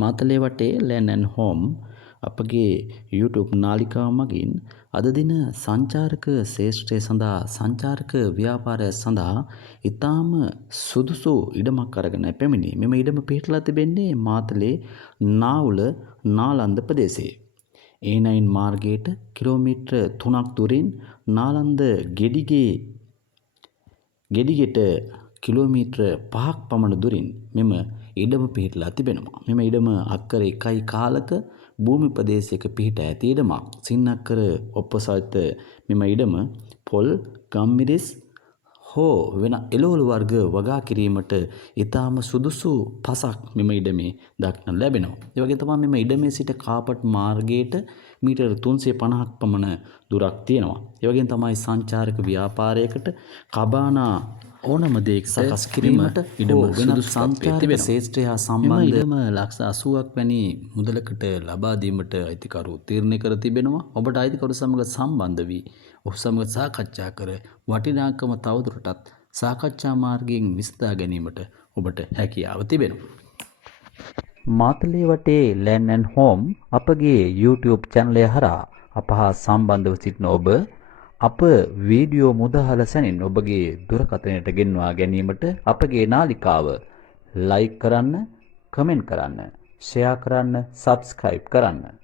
මාතලේ වටේ land and home අපගේ YouTube නාලිකාව මගින් අද දින සංචාරක ශේෂ්ත්‍රය සඳහා සංචාරක ව්‍යාපාරය සඳහා ඉතාම සුදුසු ඉඩමක් අරගෙන පැමිණි. මෙම ඉඩම පිහිටලා තිබෙන්නේ මාතලේ නාවුල නාලන්ද ප්‍රදේශයේ. A9 මාර්ගයට කිලෝමීටර් 3ක් දුරින් නාලන්ද ගෙඩිගෙට කිලෝමීටර් 5ක් පමණ දුරින් මෙම ඉඩම පිහිටලා තිබෙනවා. මෙම ඉඩම අක්කර 1යි කාලක භූමි ප්‍රදේශයක පිහිටා ඇති ඉඩමක්. සින්නක්කර ඔප්පසහිත මෙම ඉඩම පොල්, ගම්මිරිස් හෝ වෙන එළවලු වර්ග වගා කිරීමට ඉතාම සුදුසු පසක් මෙම ඉඩමේ දක්නට ලැබෙනවා. ඒ වගේ තමයි මෙම ඉඩමේ සිට කාපට් මාර්ගයට මීටර් 350ක් පමණ දුරක් තියෙනවා. ඒ වගේම තමයි සංචාරක ව්‍යාපාරයකට කබානා ඕනම දෙයක සකස් කිරීමට ඉඩම වෙනත් සංචාරක ශේෂ්ත්‍රය හා සම්බන්ධ ඉඩම ලක්ෂ 80ක් වැනි මුදලකට ලබා දීමට අයිතිකරු තීරණය කර තිබෙනවා. ඔබට අයිතිකරු සමග සම්බන්ධ වී ඔහු සමග සාකච්ඡා කර වටිනාකම තවදුරටත් සාකච්ඡා මාර්ගයෙන් විසඳා ගැනීමට ඔබට හැකියාව තිබෙනවා. මාතලේ වටේ ලෑන්ඩ් ඇන්ඩ් හෝම් අපගේ YouTube channel හරහා අප හා සම්බන්ධව සිටින ඔබ අප වීඩියෝ මුදහල සැනින් ඔබගේ දුරකථනයට ගෙන්වා ගැනීමට අපගේ නාලිකාව like කරන්න, comment කරන්න, share කරන්න, subscribe කරන්න.